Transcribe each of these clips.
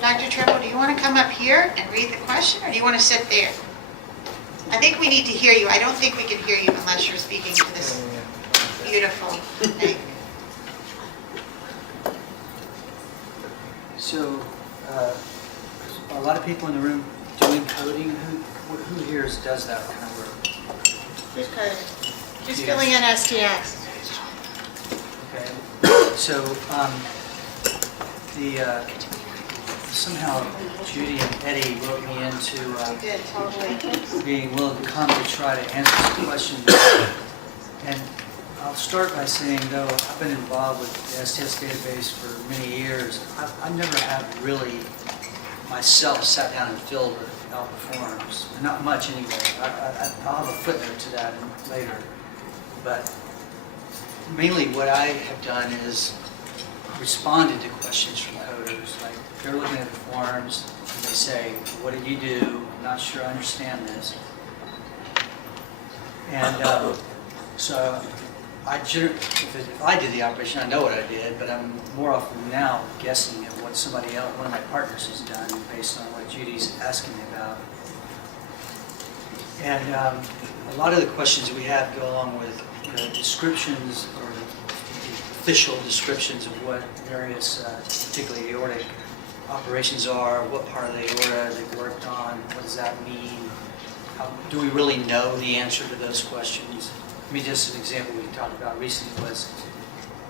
Dr. Tribble, do you want to come up here and read the question, or do you want to sit there? I think we need to hear you. I don't think we can hear you unless you're speaking to this beautiful thing. So, a lot of people in the room doing coding. Who here does that kind of work? Who's coding? Who's filling in STS? Okay. So, somehow Judy and Eddie wrote me into You did, totally. being willing to come to try to answer some questions. And I'll start by saying, though, I've been involved with the STS database for many years. I never have really myself sat down and filled out the forms. Not much anyway. I'll have a footnote to that later. But mainly what I have done is responded to questions from coders. Like they're looking at the forms and they say, what did you do? I'm not sure I understand this. And so if I did the operation, I know what I did, but I'm more often now guessing at what somebody else, one of my partners has done based on what Judy's asking me about. And a lot of the questions that we have go along with descriptions or official descriptions of what various, particularly aortic operations are, what part of the aorta they worked on, what does that mean, do we really know the answer to those questions? I mean, just an example we talked about recently was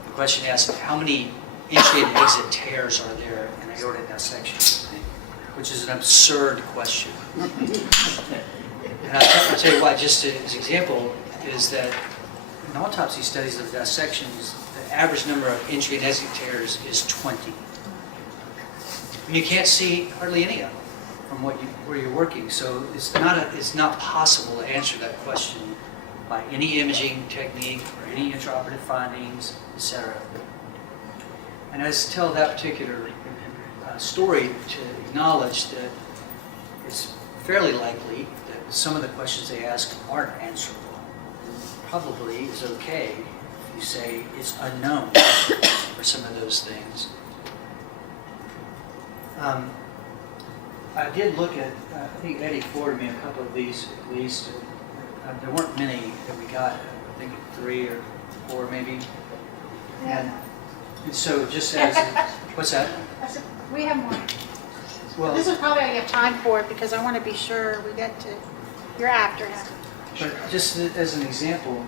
the question asked, how many entry and exit tears are there in aortic dissection? Which is an absurd question. And I'll tell you why, just as an example, is that in autopsy studies of dissections, the average number of entry and exit tears is 20. And you can't see hardly any of them from where you're working. So it's not possible to answer that question by any imaging technique or any intraoperative findings, etc. And I just tell that particular story to acknowledge that it's fairly likely that some of the questions they ask aren't answerable. Probably is okay if you say it's unknown for some of those things. I did look at, I think Eddie forwarded me a couple of these at least. There weren't many that we got, I think 3 or 4 maybe. And so just as, what's that? I said, we have more. Well, This is probably I have time for it because I want to be sure we get to, you're after him. but just as an example,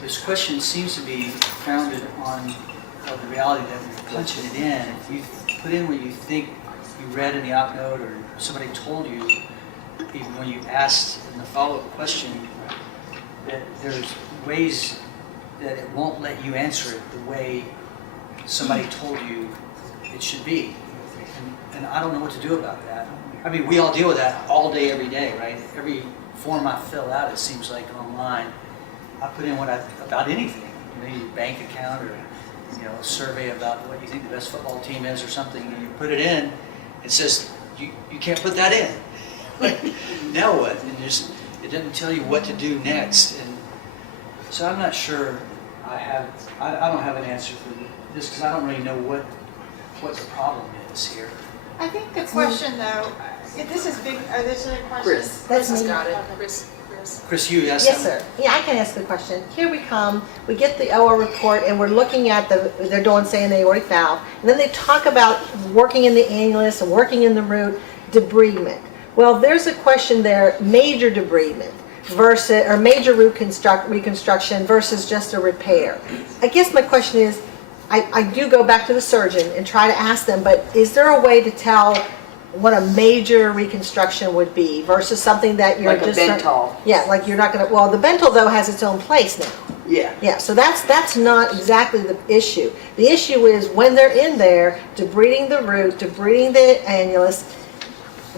this question seems to be founded on the reality that when you're punching it in, if you put in what you think you read in the op note or somebody told you, even when you asked in the follow-up question, that there's ways that it won't let you answer it the way somebody told you it should be. And I don't know what to do about that. I mean, we all deal with that all day, every day, right? Every form I fill out, it seems like online, I put in about anything. Your bank account or a survey about what you think the best football team is or something, and you put it in, it says you can't put that in. Now what? And it doesn't tell you what to do next. And so I'm not sure I don't have an answer for this because I don't really know what the problem is here. I think the question though, this is big, this is a question. That's me. got it. Chris, you asked Yes, sir. Yeah, I can ask the question. Here we come, we get the OR report and we're looking at they're doing, say, an aortic valve, and then they talk about working in the annulus and working in the root, debridement. Well, there's a question there, major debridement versus, or major root reconstruction versus just a repair. I guess my question is, I do go back to the surgeon and try to ask them, but is there a way to tell what a major reconstruction would be versus something that you're Like just... a Bental. Yeah, like you're not going to... Well, the Bental, though, has its own place now. Yeah. Yeah, so that's not exactly the issue. The issue is when they're in there, debriding the root, debriding the annulus,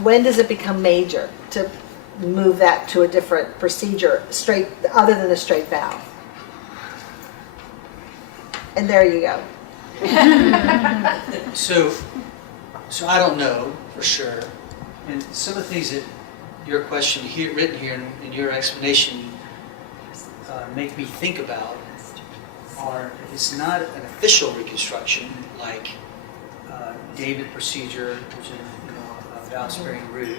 when does it become major to move that to a different procedure, straight, other than a straight valve? And there you go. So I don't know for sure. And some of the things that your question here, written here in your explanation make me think about are, if it's not an official reconstruction, like David procedure, which is a valve sparing root,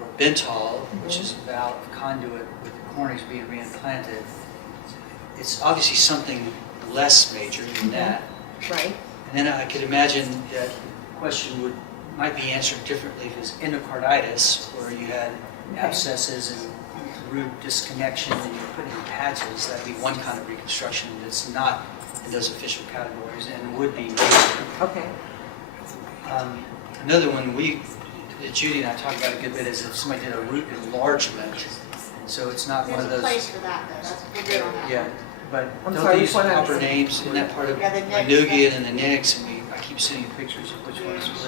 or Bentall, which is a valve conduit with the corneas being reimplanted, it's obviously something less major than that. Right. And then I could imagine that the question might be answered differently if it was endocarditis, where you had abscesses and root disconnection and you're putting in patches. That'd be one kind of reconstruction that's not in those official categories and would be major. Okay. Another one that Judy and I talked about a good bit is if somebody did a root enlargement. So it's not one of those. There's a place for that, though. We're good on that. Yeah, but I'm don't sorry, they use which one proper else? names in that part of Yeah, the nicks, Nugia and the nicks, and I keep seeing pictures of which one's which.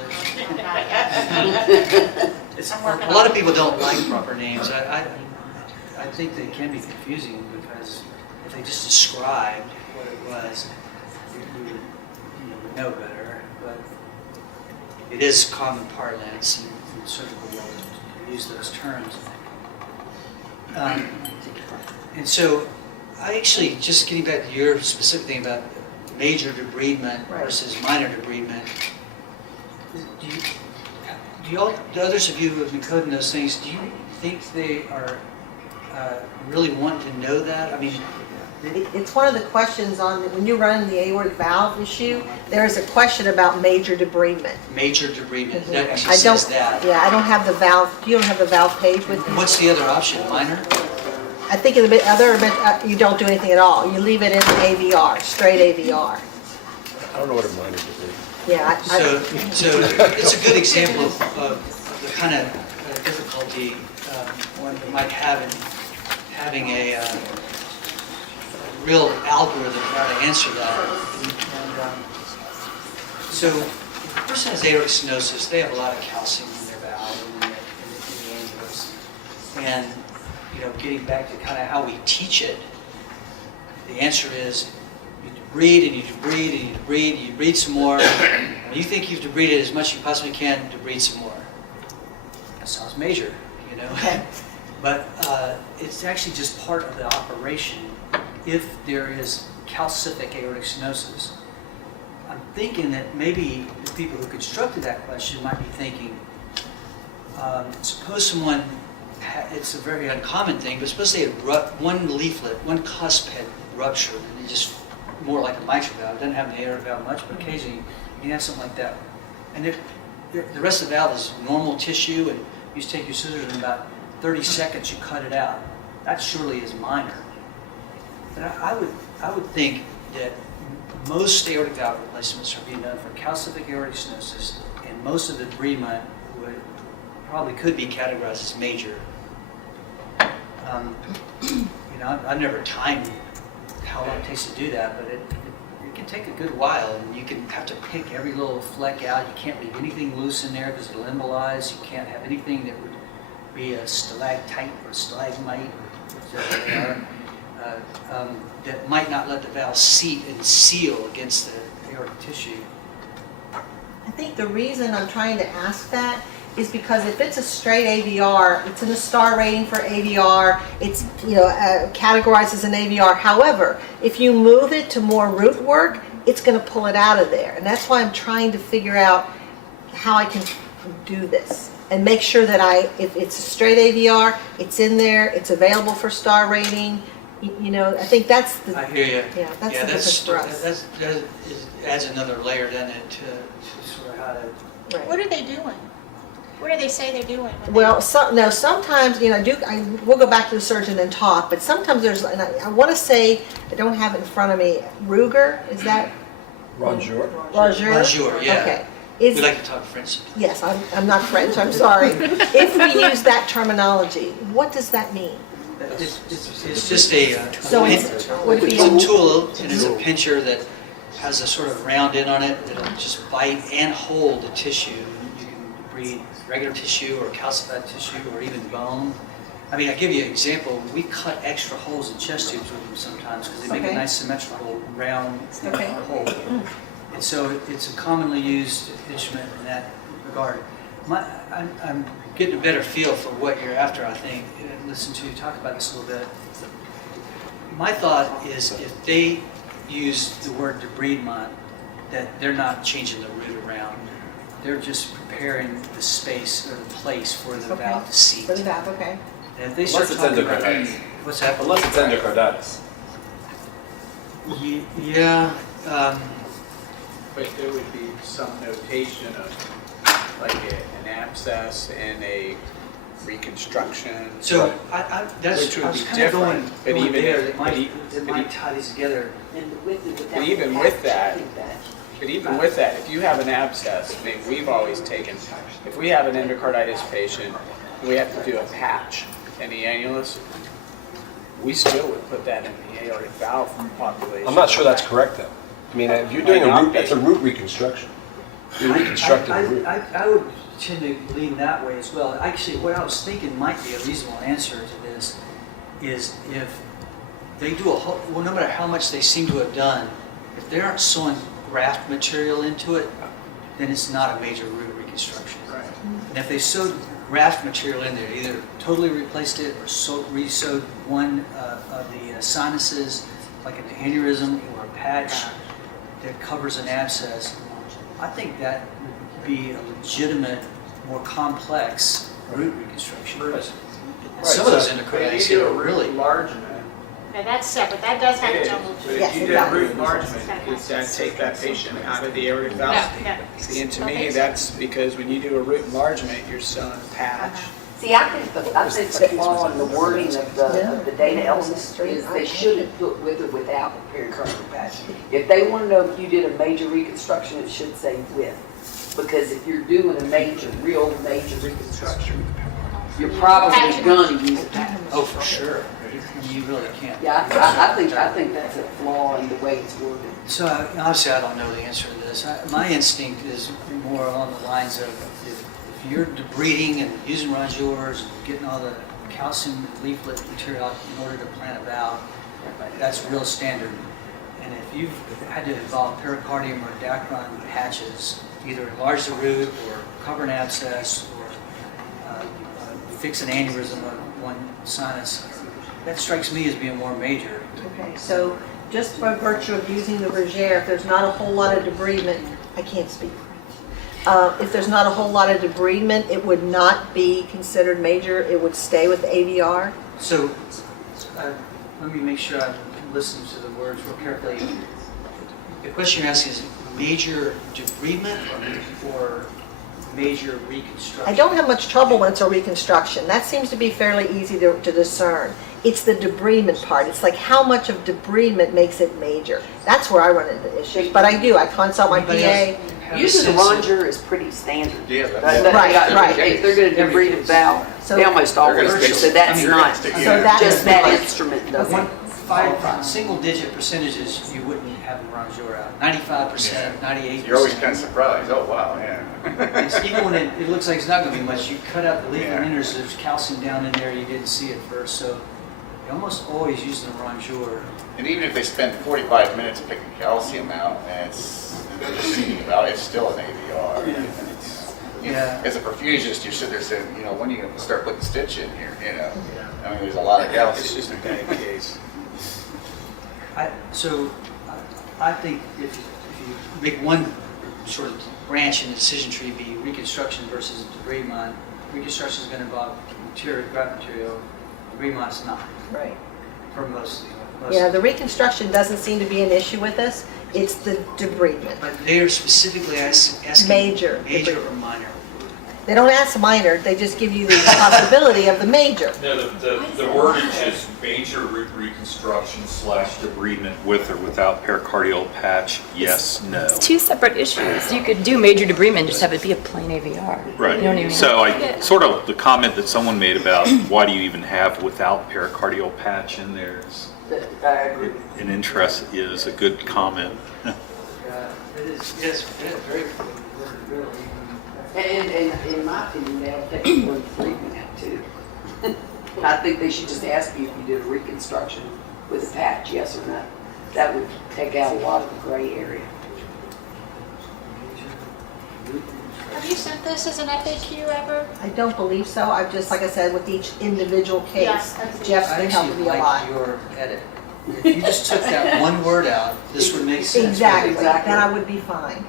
It's, a lot of people don't like proper names. I think they can be confusing because if they just described what it was, we would know better. But it is common parlance in surgical world to use those terms. And so, I actually, just getting back to your specific thing about major debridement versus minor debridement, do others of you who have been coding those things, do you think they are really want to know that? I mean, It's one of the questions when you run the aortic valve issue, there is a question about major debridement. major debridement, that I actually don't, says that. yeah, I don't have the valve, you don't have the valve page with you? What's the other option, minor? I think in the other, you don't do anything at all. You leave it in AVR, straight AVR. I don't know what a minor degree. Yeah, So it's a good example of the kind of difficulty one might have in having a real algorithm how to answer that. So if a person has aortic stenosis, they have a lot of calcium in their valve and in the annulus. And getting back to kind of how we teach it, the answer is you debride and you debride and you debride and you debride some more. When you think you've debrided as much as you possibly can, debride some more. That sounds major, But it's actually just part of the operation if there is calcific aortic stenosis. I'm thinking that maybe the people who constructed that question might be thinking, suppose someone, it's a very uncommon thing, but suppose they had one leaflet, one cusp had ruptured, and it just more like a mitral valve. It doesn't have an aortic valve much, but occasionally you can have something like that. And the rest of the valve is normal tissue, and you just take your scissors and in about 30 seconds you cut it out. That surely is minor. But I would think that most aortic valve replacements are being done for calcific aortic stenosis, and most of the debridement probably could be categorized as major. I've never timed how long it takes to do that, but it can take a good while, and you can have to pick every little fleck out. You can't leave anything loose in there because it'll embolize. You can't have anything that would be a stalactite or stalagmite, whichever they are, that might not let the valve seat and seal against the aortic tissue. I think the reason I'm trying to ask that is because if it's a straight AVR, it's in the star rating for AVR, it's categorized as an AVR. However, if you move it to more root work, it's going to pull it out of there. And that's why I'm trying to figure out how I can do this and make sure that if it's a straight AVR, it's in there, it's available for star rating. I think that's the. I hear you. Yeah, that's the difference for us. That adds another layer, doesn't it, to sort of how to. Right. What are they doing? What do they say they're doing? Well, sometimes, we'll go back to the surgeon and talk, but sometimes there's, and I want to say, I don't have it in front of me, Ruger, is that? Rongeur? Rongeur, yeah. Okay. We like to talk French. Yes, I'm not French, I'm sorry. If we use that terminology, what does that mean? It's just a would it be it's a tool, and it's a pincher that has a sort of round end on it that'll just bite and hold the tissue. You can breed regular tissue or calcified tissue or even bone. I mean, I'll give you an example. We cut extra holes in chest tubes with them sometimes because they make a nice symmetrical round hole. And so it's a commonly used instrument in that regard. I'm getting a better feel for what you're after, I think, and listen to you talk about this a little bit. My thought is if they use the word debridement, that they're not changing the route around. They're just preparing the space or the place for the Okay. valve to seat. For the valve, okay. And if they start Unless it's talking about, endocarditis. what's that? Unless it's endocarditis. Yeah, But there would be some notation of like an abscess and a reconstruction. so that's, Which would I was be kind of going, different, but going even there, if- that but might, e- that but might e- tie these together. And with it, without But even the with patch, that- I think that. But even with that, if you have an abscess, I mean, we've always taken, if we have an endocarditis patient, we have to do a patch in the annulus, we still would put that in the aortic valve population. I'm not sure that's correct though. I mean, if you're doing Might a not root, be. that's a root reconstruction. You're reconstructing a root. I would tend to lean that way as well. Actually, what I was thinking might be a reasonable answer to this is if they do a whole, well, no matter how much they seem to have done, if they aren't sewing graft material into it, then it's not a major root reconstruction. Right. And if they sewed graft material in there, either totally replaced it or re-sewed one of the sinuses, like an aneurysm or a patch that covers an abscess, I think that would be a legitimate, more complex root reconstruction. Some of those endocarditis If you do a are root really, enlargement, Okay, that's separate, that does have it a is, jungle. but Yes, if you it did a does. root enlargement, does that take that patient out of the aortic valve? No, no. See, and to Don't me, think so. that's because when you do a root enlargement, you're sewing a patch. See, I think the flaw in the wording of the data elements is they shouldn't put with or without the pericardial patch. If they want to know if you did a major reconstruction, it should say with. Because if you're doing a major, real major reconstruction, you're probably gonna use a patch. oh, for sure. You really can't. Yeah, I think that's a flaw in the way it's worded. So obviously, I don't know the answer to this. My instinct is more along the lines of if you're debriding and using rongeurs and getting all the calcium leaflet material out in order to plant a valve, that's real standard. And if you've had to involve pericardium or dacron patches, either enlarge the root or cover an abscess or fix an aneurysm on one sinus, that strikes me as being more major. Okay, so just by virtue of using the Bergère, if there's not a whole lot of debridement, I can't speak French. If there's not a whole lot of debridement, it would not be considered major, it would stay with the AVR? So let me make sure I'm listening to the words real carefully. The question you're asking is major debridement or major reconstruction? I don't have much trouble when it's a reconstruction. That seems to be fairly easy to discern. It's the debridement part. It's like how much of debridement makes it major. That's where I run into issues. But I do. I consult my Anybody PA. else have a Using a sense of- rongeur is pretty standard. Yeah, Right. If they're gonna debride a valve, So- they almost always do, so that's not, So that just is that like- instrument doesn't. Single-digit percentages, you wouldn't have a rongeur out. 95%, 98%. You're always kind of surprised, oh, wow, yeah. It's, even when it looks like it's not going to be much, you cut out the leaflet Yeah. inners, there's calcium down in there you didn't see at first, so you're almost always using a rongeur. And even if they spend 45 minutes picking calcium out, and they're just seeing about, it's still an AVR. And it's, you know, Yeah. as a perfusist, you sit there saying, you know, when are you going to start putting stitch in here, you know? I mean, there's a lot of calcium. It's just a bad case. I think if you make one sort of branch in the decision tree be reconstruction versus debridement, reconstruction is going to involve graft material, debridement is not, Right. for most. Yeah, the reconstruction doesn't seem to be an issue with us. It's the debridement. But they are specifically asking. Major. Major or minor. They don't ask minor, they just give you the possibility of the major. No, the wordage is major reconstruction / debridement with or without pericardial patch, yes, no. It's two separate issues. You could do major debridement, just have it be a plain AVR. You don't Right. even- So I sort of, the comment that someone made about why do you even have without pericardial patch in there is I agree. an interest, is a good comment. It is, yes, very, really. And in my opinion, they'll take the word debridement out too. I think they should just ask you if you did a reconstruction with a patch, yes or no. That would take out a lot of the gray area. Have you sent this as an FAQ ever? I don't believe so. I've just, like I said, with each individual Yeah, case, that's- Jeff's I been helping actually me a lot. like your edit. If you just took that one word out, this would make sense. Exactly, Exactly. then I would be fine.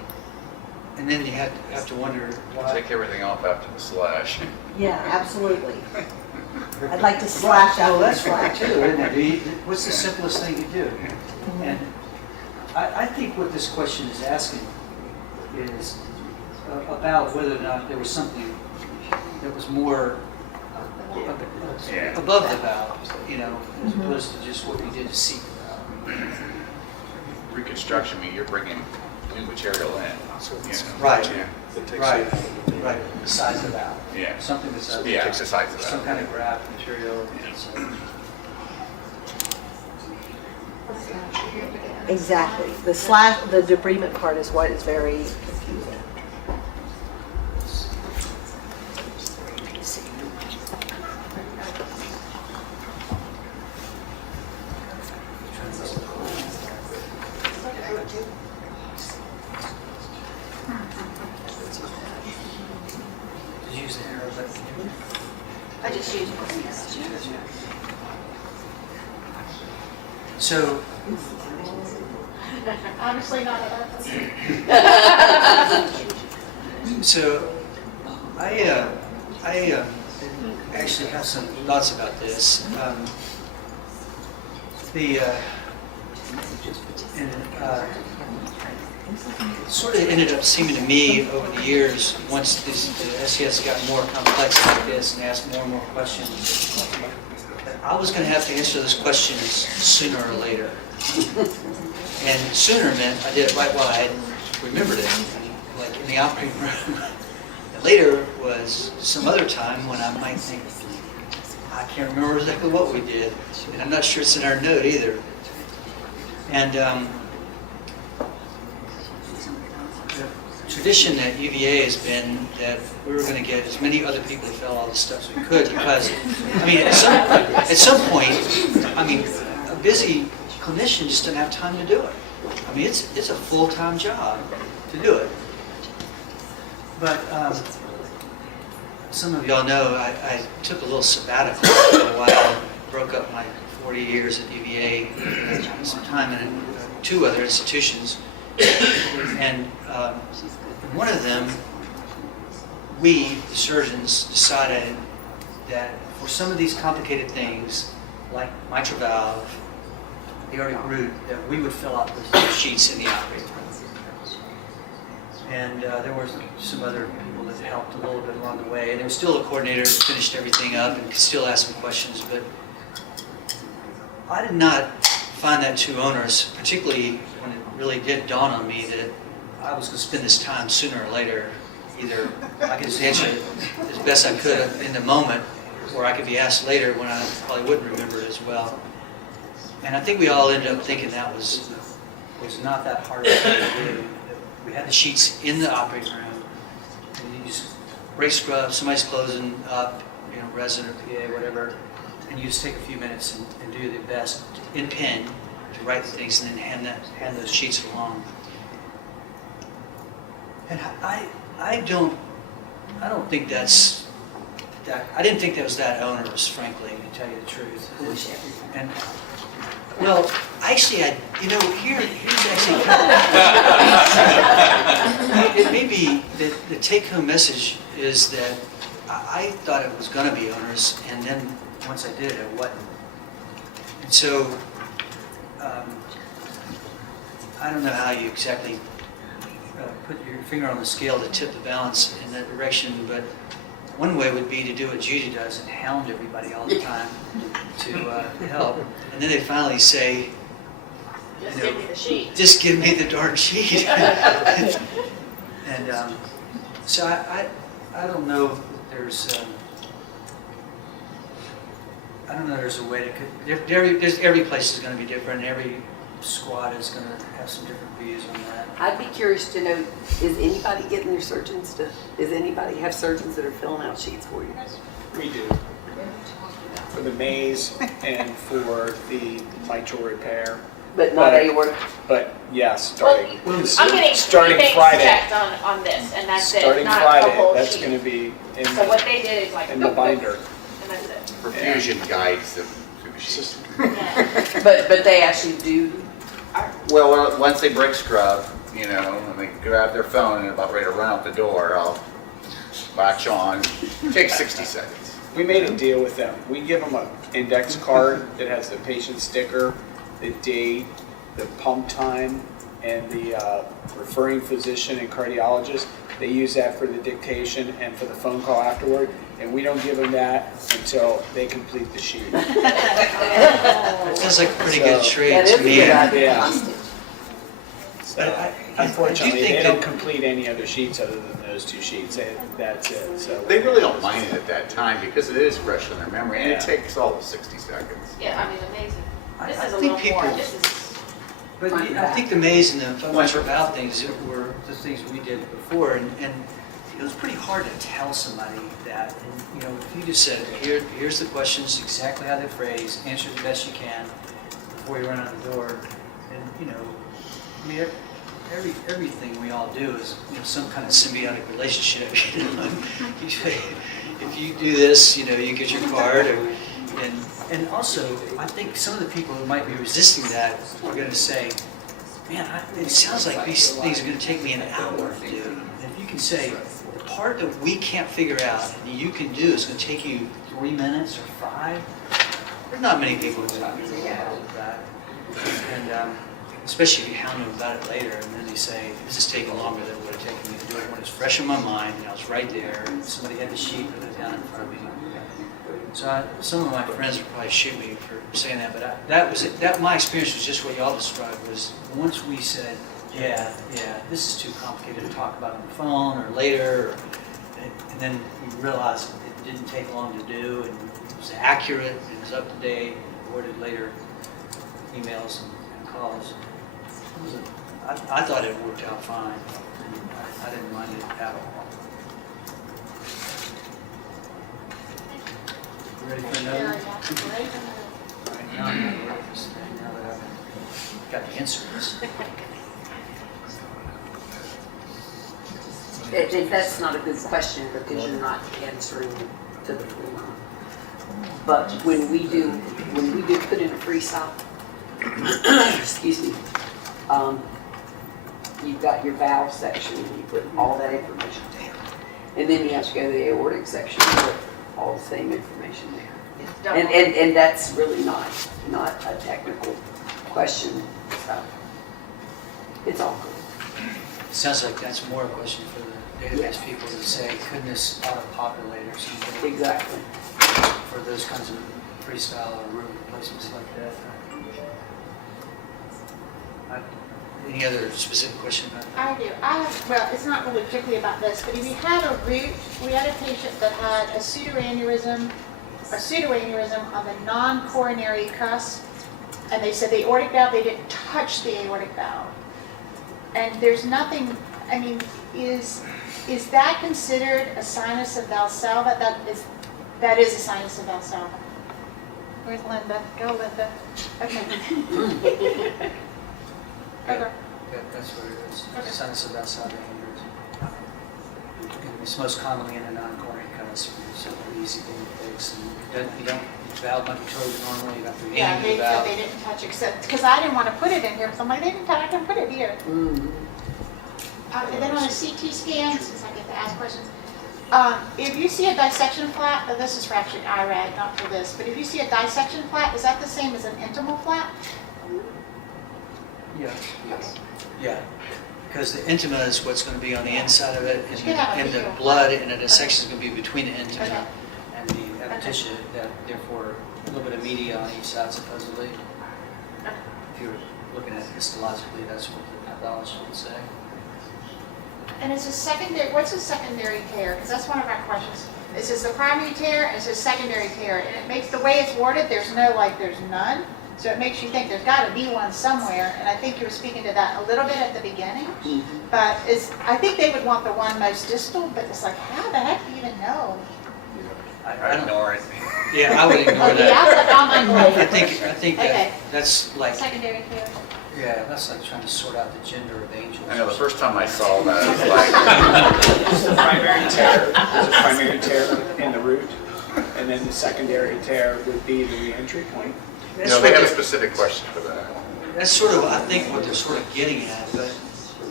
And then you have to wonder why. Take everything off after the slash. Yeah, absolutely. I'd like to slash out. Well, that's right too, isn't it? What's the simplest thing to do? And I think what this question is asking is about whether or not there was something that was more above the valve, as opposed to just what we did to seek the valve. Reconstruction means you're bringing new material in. Right. Yeah. Right, besides the valve. Yeah. Something besides the Yeah, valve. takes the size of the Some valve. kind of graft material. Exactly. The debridement part is what is very confusing. Did you use the arrow button? I just used So, Honestly, not at all. So, I actually have some thoughts about this. It sort of ended up seeming to me over the years, once the STS got more complex like this and asked more and more questions, that I was going to have to answer those questions sooner or later. And sooner meant I did it right while I had remembered it, like in the operating room. And later was some other time when I might think, I can't remember exactly what we did, and I'm not sure it's in our note either. And the tradition at UVA has been that we were going to get as many other people to fill all the stuff as we could, because, I mean, at some point, I mean, a busy clinician just doesn't have time to do it. I mean, it's a full-time job to do it. But some of y'all know I took a little sabbatical for a while, broke up my 40 years at UVA, some time in two other institutions, and in one of them, we, the surgeons, decided that for some of these complicated things, like mitral valve, aortic root, that we would fill out the sheets in the operating room. And there were some other people that helped a little bit along the way, and there was still a coordinator that finished everything up and could still ask some questions, but I did not find that too onerous, particularly when it really did dawn on me that I was going to spend this time sooner or later. Either I could just answer it as best I could in the moment, or I could be asked later when I probably wouldn't remember it as well. And I think we all ended up thinking that was not that hard to do. We had the sheets in the operating room, and you just brake scrub, somebody's closing up, resin or PA, whatever, and you just take a few minutes and do the best in pen to write the things and then hand those sheets along. And I don't think that's that. I didn't think that was that onerous, frankly, to tell you the truth. And well, actually, here's actually. It may be that the take-home message is that I thought it was going to be onerous, and then once I did it, it wasn't. And so, I don't know how you exactly put your finger on the scale to tip the balance in that direction, but one way would be to do what Judy does and hound everybody all the time to help. And then they finally say, Just give me the sheet. just give me the darn sheet. And so I don't know if there's I don't know if there's a way to every place is going to be different. Every squad is going to have some different views on that. I'd be curious to know, is anybody getting their surgeons does anybody have surgeons that are filling out sheets for you? We do. For the maze and for the mitral repair. But not aortic? But yes, starting I'm getting starting three things Friday. checked on this, and that's it, Starting not a Friday, whole that's sheet. going to be in So what they did is like. the binder. And that's it. Perfusion guides them through the sheet. Yeah. But they actually do, Well, once they break scrub, you know, and they grab their phone and about ready to run out the door, I'll latch on. Takes 60 seconds. We made a deal with them. We give them an index card that has the patient sticker, the date, the pump time, and the referring physician and cardiologist. They use that for the dictation and for the phone call afterward. And we don't give them that until they complete the sheet. That sounds like a pretty good trade that to is a me. good idea. Yeah. But I do Unfortunately, think they that- don't complete any other sheets other than those 2 sheets. That's it. So They really don't mind it at that time because it is fresh in their memory and it Yeah. takes all the 60 seconds. Yeah, I mean, amazing. This I is a think little more, people- this is, But I think the maze and the financial valve things were the things we did before, and it was pretty hard to tell somebody that. And, you know, if you just said, here's the questions, exactly how they're phrased, answer the best you can before you run out the door, and, you know, I mean, everything we all do is, you know, some kind of symbiotic relationship. You know? If you do this, you know, you get your card, and also, I think some of the people who might be resisting that are going to say, man, it sounds like these things are going to take me an hour to do. And if you can say, the part that we can't figure out and you can do is going to take you 3 minutes or 5, there's not many people who are going to do that. And especially if you hound them about it later and then they say, this is taking longer than it would have taken me to do it when it's fresh in my mind and I was right there and somebody had the sheet put it down in front of me. So some of my friends would probably shoot me for saying that, but my experience was just what y'all described. Was once we said, yeah, this is too complicated to talk about on the phone or later, and then we realized it didn't take long to do, and it was accurate, it was up to date, avoided later emails and calls. I thought it worked out fine. I didn't mind it at all. Ready for another? very accurate. Right now, I'm gonna work this thing now that I've got the answers. that's not a good question because you're not answering to the form. But when we do put in a freestyle, excuse me, you've got your valve section and you put all that information there. And then you have to go to the aortic section and put all the same information there. It's double. And that's really not a technical question, so it's all good. Sounds like that's more a question for the database people to say, couldn't this auto-populate or something Exactly. for those kinds of freestyle or root replacements like that? Any other specific question about that? I do. Well, it's not really particularly about this, but if you had a root, we had a patient that had a pseudoaneurysm on the non-coronary cusp, and they said the aortic valve, they didn't touch the aortic valve. And there's nothing, I mean, is that considered a sinus of Valsalva? That is a sinus of Valsalva. Where's Linda? Go, Linda. Okay. Okay. Yeah, that's what it is. Okay. Sinus of outside aneurysm. It's most commonly in a non-coronary cusp, so an easy thing to fix. And the valve might be totally normal, you have to Yeah, aim they the said valve. they didn't touch except, because I didn't want to put it in here, because I'm like, they didn't touch, I can put it here. And then on a CT scan, since I get to ask questions, if you see a dissection flap, this is for actually IRAD, not for this, but if you see a dissection flap, is that the same as an intimal flap? Yeah. Yeah. Because the intima is what's going to be on the inside of it, and the blood in a dissection is going to be between the intima Okay. and the epitasia, that therefore a little bit of media on each side supposedly. If you're looking at it histologically, that's what the pathologist would say. And it's a secondary, what's a secondary tear? Because that's one of our questions. It says the primary tear, and it says secondary tear, and it makes, the way it's worded, there's none. So it makes you think there's got to be one somewhere, and I think you were speaking to that a little bit at the beginning. But I think they would want the one most distal, but it's like, how the heck do you even know? I don't- Ignore it. Yeah, I would ignore Oh, yeah, I was that. like, oh my God. I think Okay. that's like, Secondary tear. yeah, that's like trying to sort out the gender of angels. I know, the first time I saw that, I was like, There's a primary tear. There's a primary tear in the root, and then the secondary tear would be the reentry point. that's they what have a they're- specific question for that. That's sort of, I think, what they're sort of getting at, but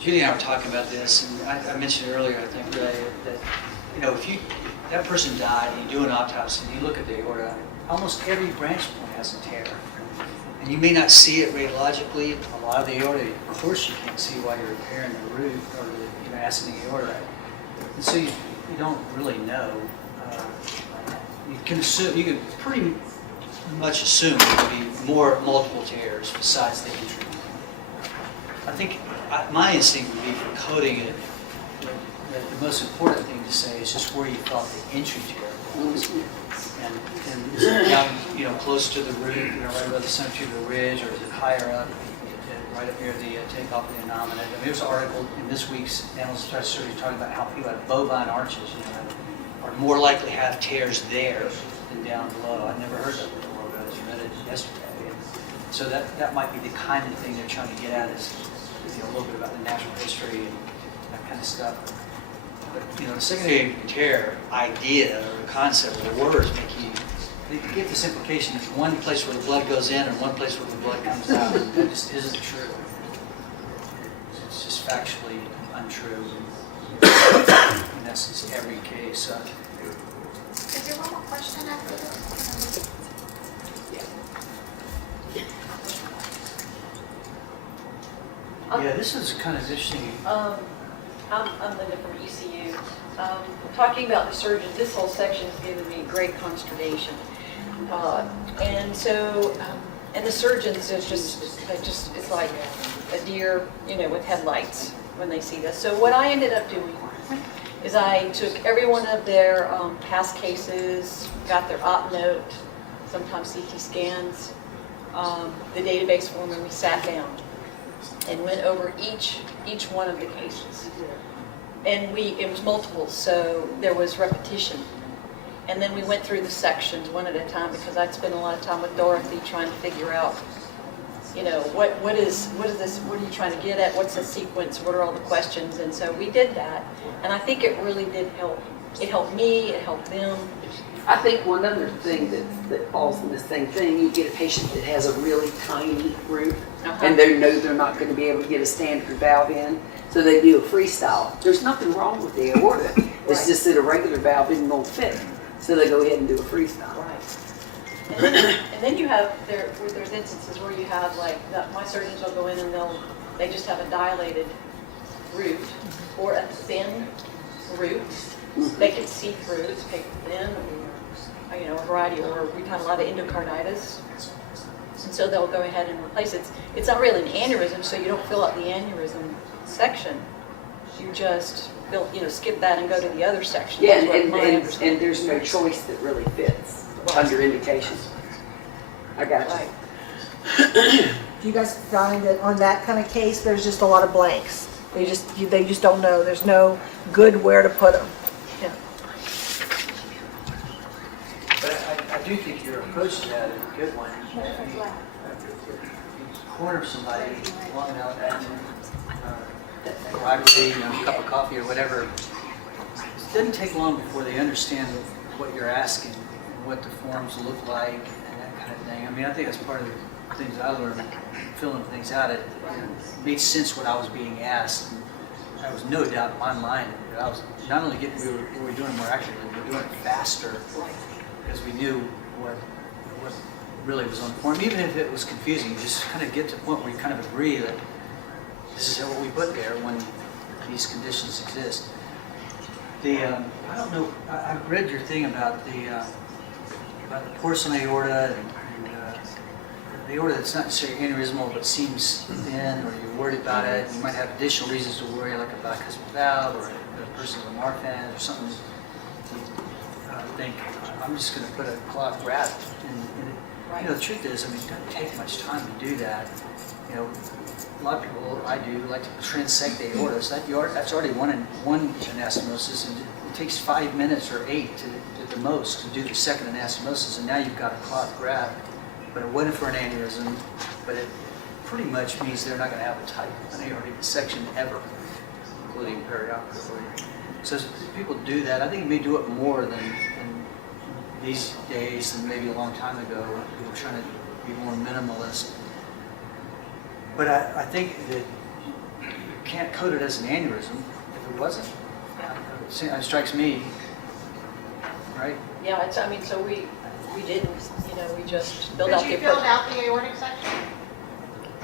Judy and I were talking about this, and I mentioned earlier, I think, Ray, that, if that person died, and you do an autopsy, and you look at the aorta, almost every branch point has a tear. And you may not see it radiologically. A lot of the aorta, of course, you can't see while you're repairing the root or the ascending aorta. And so you don't really know. You can pretty much assume there will be more multiple tears besides the entry. I think my instinct would be for coding it. That the most important thing to say is just where you thought the entry tear was. And is it down, close to the root, right above the centrotubular ridge, or is it higher up, right up near the takeoff of the innominate? I mean, there's an article in this week's Annals of Thoracic Surgery talking about how people have bovine arches, are more likely to have tears there than down below. I'd never heard that before, but I just read it yesterday. And so that might be the kind of thing they're trying to get at, is a little bit about the natural history and that kind of stuff. But the secondary tear idea or the concept or the words they give this implication there's one place where the blood goes in and one place where the blood comes out. And that just isn't true. It's just factually untrue in essence every case. Is there one more question after this? Yeah, this is kind of interesting. I'm Linda from ECU. Talking about the surgeons, this whole section has given me great consternation. And the surgeons, it's like a deer, with headlights when they see this. So what I ended up doing is I took every one of their past cases, got their op note, sometimes CT scans, the database form, and we sat down and went over each one of the cases. And it was multiple, so there was repetition. And then we went through the sections one at a time, because I'd spent a lot of time with Dorothy trying to figure out, what is this, what are you trying to get at, what's the sequence, what are all the questions, and so we did that. And I think it really did help. It helped me, it helped them. I think one other thing that falls in the same thing, you get a patient that has a really tiny root, and they know they're not going to be able to get a standard valve in, so they do a freestyle. There's nothing wrong with the aorta. It's just that a regular valve isn't going to fit, so they go ahead and do a freestyle. Right. And then you have there's instances where you have my surgeons will go in and they just have a dilated root or a thin root. They can see through, it's paper thin, or a variety, or we've had a lot of endocarditis. And so they'll go ahead and replace it. It's not really an aneurysm, so you don't fill out the aneurysm section. You just skip that and go to the other section. Yeah, and there's no choice that really fits under indication. I got you. Right. Do you guys find that on that kind of case, there's just a lot of blanks? They just don't know. There's no good where to put them. Yeah. But I do think your approach to that is a good one. If you corner somebody long enough at a library, a cup of coffee or whatever, it doesn't take long before they understand what you're asking and what the forms look like and that kind of thing. I mean, I think that's part of the things I learned filling things out. It made sense what I was being asked. And there was no doubt in my mind that I was not only getting we were doing more accurately, we were doing it faster because we knew what really was on the form. Even if it was confusing, you just kind of get to the point where you kind of agree that this is what we put there when these conditions exist. I don't know. I read your thing about the porcelain aorta and the aorta that's not necessarily aneurysmal but seems thin, or you're worried about it. You might have additional reasons to worry, like a bicuspid valve or a person's a Marfan or something. You think I'm just going to put a cloth wrap in it. The truth is, it doesn't take much time to do that. A lot of people, I do, like to transect the aorta. So that's already one anastomosis, and it takes 5 minutes or 8 at the most to do the second anastomosis, and now you've got a cloth graft. But it wasn't for an aneurysm, but it pretty much means they're not going to have a tight aortic dissection ever, including perioperatively. So as people do that, I think you may do it more than these days than maybe a long time ago. People were trying to be more minimalist. But I think that you can't code it as an aneurysm if it wasn't. It strikes me, right? Yeah, it's, I mean, so we didn't, we just filled out But the. you filled out the aortic section?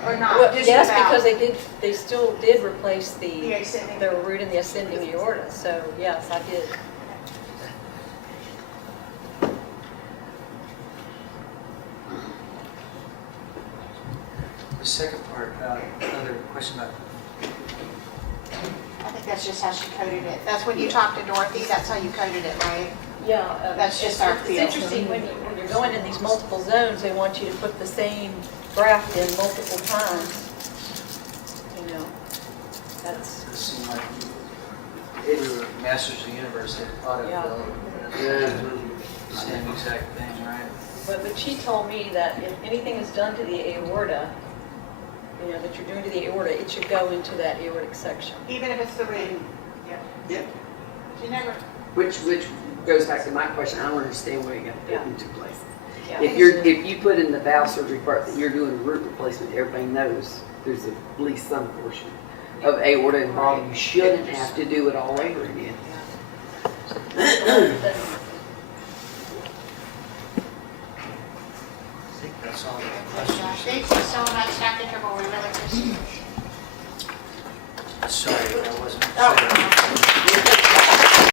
Or not? Well, Just yes, about? because they still did replace The ascending. the root and the ascending aorta, so yes, I did. The second part, another question about, I think that's just how she coded it. That's when you talked to Dorothy, that's how you coded it, right? Yeah. That's just our It's feel. interesting, when you're going in these multiple zones, they want you to put the same graft in multiple times. That's, it seemed like we were masters of the universe at autofill. Same exact thing, right? but she told me that if anything is done to the aorta, that you're doing to the aorta, it should go into that aortic section. Even if it's the root? Yeah. She never, Which goes back to my question, I don't understand why you got to put it in two places. Yeah. If you put in the valve surgery part that you're doing a root replacement, everybody knows there's at least some portion of aorta involved. You shouldn't have to do it all over again. I think that's all the thank questions. you so much, Dr. Tribble, we really appreciate it. Sorry, I wasn't. Oh.